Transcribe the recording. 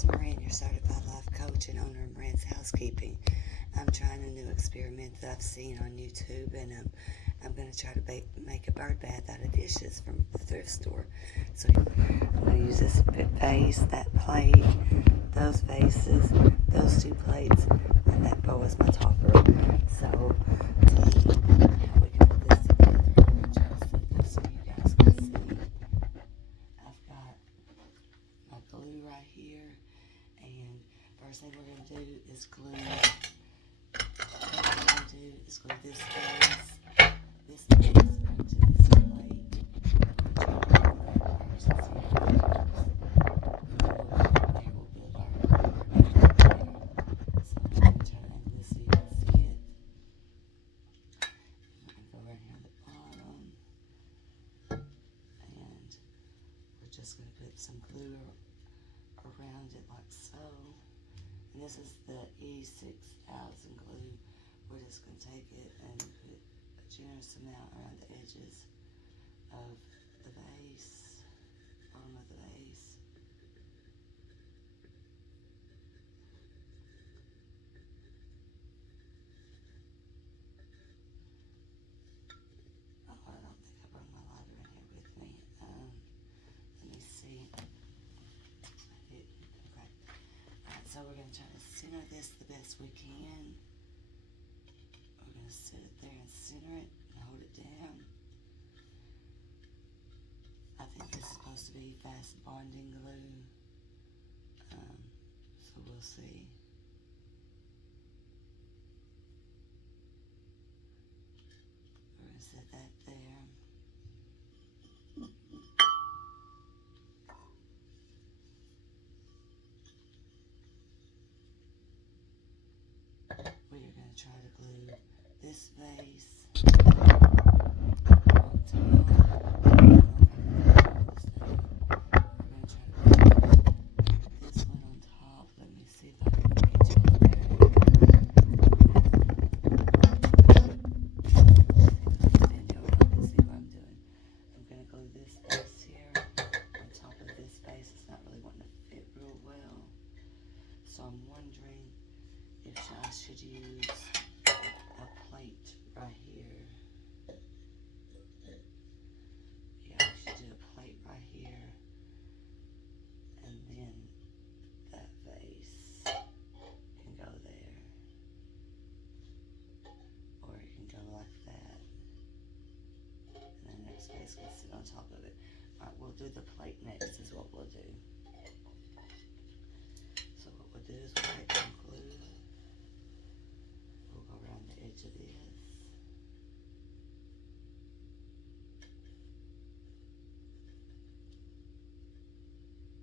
It's Marie, your certified life coach and owner of Marie's Housekeeping. I'm trying a new experiment that I've seen on YouTube, and I'm going to try to make a bird bath out of dishes from the thrift store. So I'm going to use this vase, that plate, those vases, those two plates, and that bowl as my topper. So how we can put this together. I'm going to try to set this so you guys can see. I've got my glue right here, and first thing we're going to do is glue this face, this face onto this plate. First, let's see how it goes. We'll build our there. So I'm going to try to angle this so you can see it. I'm going to go right here on the bottom, and we're just going to put some glue around it like so. And this is the E6000 glue. We're just going to take it and put a generous amount around the edges of the vase, bottom of the vase. Oh, I don't think I brought my lighter in here with me. Let me see. I didn't. Okay. Alright, so we're going to try to center this the best we can. We're going to sit it there and center it and hold it down. I think this is supposed to be fast bonding glue, so we'll see. We're going to set that there. We are going to try to glue this vase on top. We're going to try to glue this one on top. Let me see if I can get you there. Video, I can see what I'm doing. I'm going to glue this vase here on top of this vase. It's not really wanting to fit real well. So I'm wondering if I should use a plate right here. Yeah, I should do a plate right here, and then that vase can go there, or it can go like that, and the next vase can sit on top of it. Alright, we'll do the plate next is what we'll do.